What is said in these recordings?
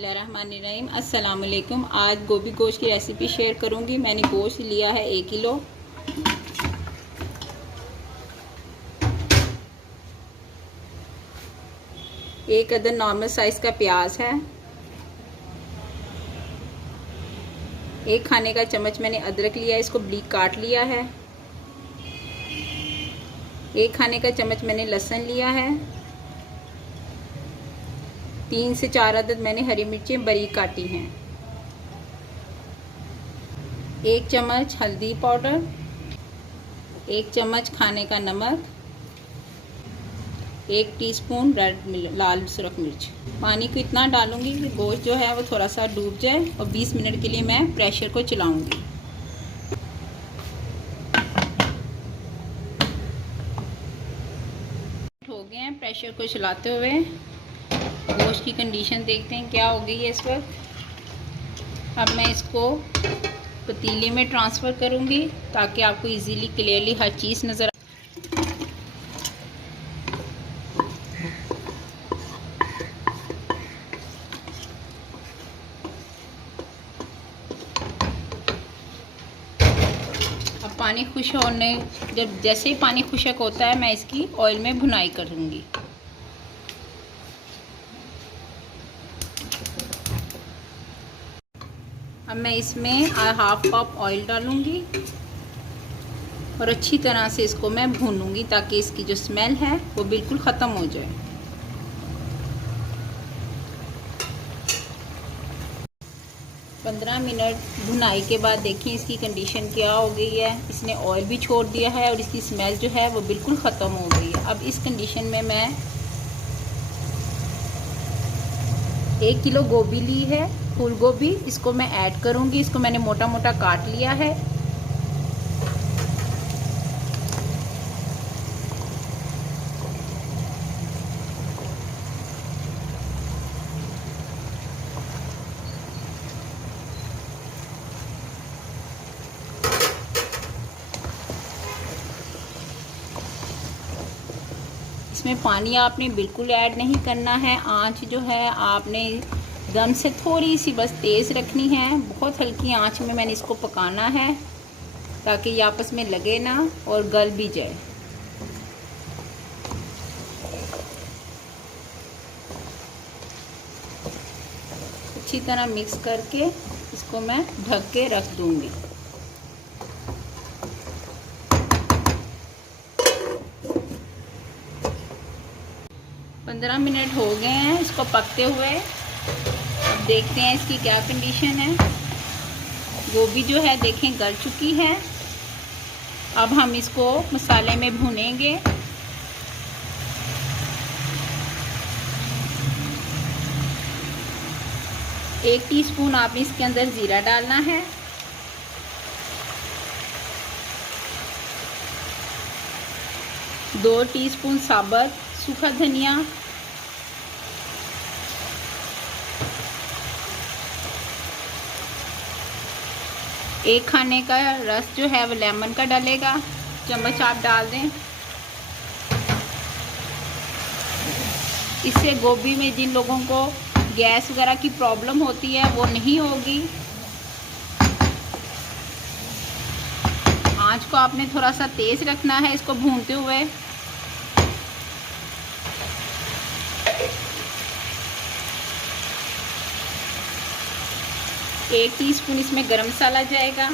बिस्मिल्लाहिर्रहमानिर्रहीम। अस्सलाम वालेकुम। आज गोभी गोश्त की रेसिपी शेयर करूंगी। मैंने गोश्त लिया है 1 किलो। एक अदद नॉर्मल साइज़ का प्याज है। 1 खाने का चम्मच मैंने अदरक लिया है, इसको बारीक काट लिया है। 1 खाने का चम्मच मैंने लहसुन लिया है। 3 से 4 अदद मैंने हरी मिर्चें बारीक काटी हैं। 1 चम्मच हल्दी पाउडर, 1 चम्मच खाने का नमक, 1 टीस्पून लाल सुरख मिर्च। पानी को इतना डालूंगी कि गोश्त जो है वो थोड़ा सा डूब जाए और 20 मिनट के लिए मैं प्रेशर को चलाऊंगी। हो गए हैं प्रेशर को चलाते हुए। गोश्त की कंडीशन देखते हैं क्या हो गई है इस वक्त। अब मैं इसको पतीले में ट्रांसफ़र करूंगी ताकि आपको इजीली क्लियरली हर चीज़ नज़र। अब पानी खुश होने, जैसे ही पानी खुशक होता है मैं इसकी ऑयल में भुनाई करूंगी। अब मैं इसमें हाफ कप ऑयल डालूंगी और अच्छी तरह से इसको मैं भूनूंगी ताकि इसकी जो स्मेल है वो बिल्कुल ख़त्म हो जाए। पंद्रह मिनट भुनाई के बाद देखिए इसकी कंडीशन क्या हो गई है। इसने ऑयल भी छोड़ दिया है और इसकी स्मेल जो है वो बिल्कुल ख़त्म हो गई है। अब इस कंडीशन में मैं 1 किलो गोभी ली है, फूल गोभी, इसको मैं ऐड करूंगी। इसको मैंने मोटा मोटा काट लिया है। इसमें पानी आपने बिल्कुल ऐड नहीं करना है। आंच जो है आपने दम से थोड़ी सी बस तेज़ रखनी है। बहुत हल्की आंच में मैंने इसको पकाना है ताकि ये आपस में लगे ना और गल भी जाए। अच्छी तरह मिक्स करके इसको मैं ढक के रख दूंगी। 15 मिनट हो गए हैं इसको पकते हुए। अब देखते हैं इसकी क्या कंडीशन है। गोभी जो है देखें गल चुकी है। अब हम इसको मसाले में भूनेंगे। एक टीस्पून आपने इसके अंदर ज़ीरा डालना है। दो टीस्पून साबुत सूखा धनिया, 1 खाने का रस जो है वो लेमन का डलेगा, चम्मच आप डाल दें। इससे गोभी में जिन लोगों को गैस वगैरह की प्रॉब्लम होती है वो नहीं होगी। आंच को आपने थोड़ा सा तेज़ रखना है इसको भूनते हुए। एक टीस्पून इसमें गरम मसाला जाएगा।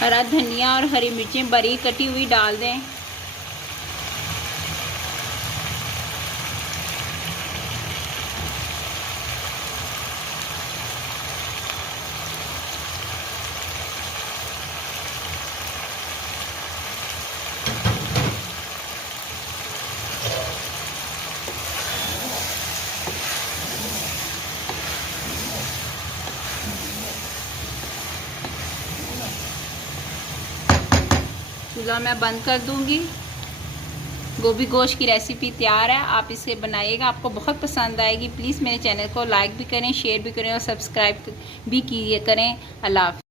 हरा धनिया और हरी मिर्चें बारीक कटी हुई डाल दें। चूल्हा मैं बंद कर दूंगी। गोभी गोश्त की रेसिपी तैयार है। आप इसे बनाइएगा, आपको बहुत पसंद आएगी। प्लीज़ मेरे चैनल को लाइक भी करें, शेयर भी करें और सब्सक्राइब भी करें। अल्लाह हाफ़िज़।